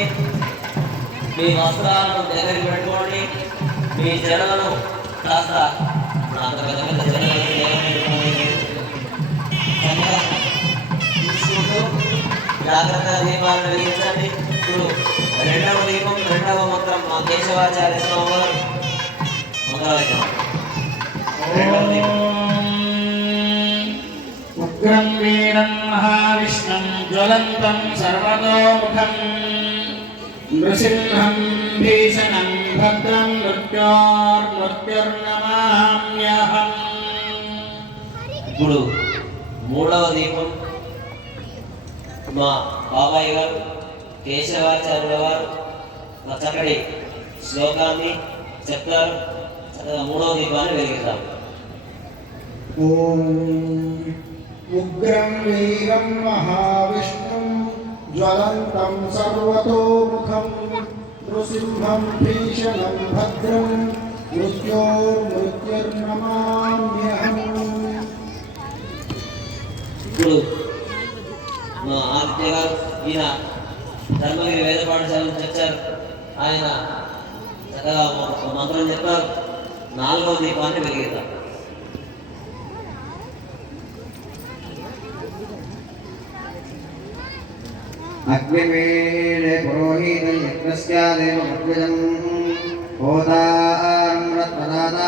పెట్టుకోండి. మీ వస్త్రాలను దగ్గరికి పెట్టుకోండి. మీ జడలను కాస్త అంత పెద్ద పెద్ద జడలను తీసుకుంటూ జాగ్రత్తగా దీపాలను వెలిగించండి. ఇప్పుడు రెండవ దీపం, రెండవ మంత్రం మా కేశవాచార్య స్వామి వారు మంగళవాద్యం. రెండవ దీపం ఉగ్రం వీరం మహావిష్ణుం జ్వలంతం సర్వతోముఖం నృసింహం భీషణం భద్రం మృత్యోర్మృత్యుర్నమామ్యహం. ఇప్పుడు మూడవ దీపం మా బాబాయ్ గారు కేశవాచార్యుల వారు ఒక చక్కటి శ్లోకాన్ని చెప్తారు. చక్కగా మూడవ దీపాన్ని వెలిగిద్దాం. ఓం ఉగ్రం వీరం మహావిష్ణుం జ్వలంతం సర్వతోముఖం నృసింహం భీషణం భద్రం మృత్యోర్మృత్యుర్నమామ్యహం. ఇప్పుడు మా ఆదిత్య గారు ఈయన ధర్మగిరి వేద పాఠశాలను తెచ్చారు. ఆయన చక్కగా ఒక మంత్రం చెప్పారు. నాలుగవ దీపాన్ని వెలిగిద్దాం. అగ్నిమేళే పురోహితం యజ్ఞస్య దేవ మధ్యజం హోతారం రత్నదాత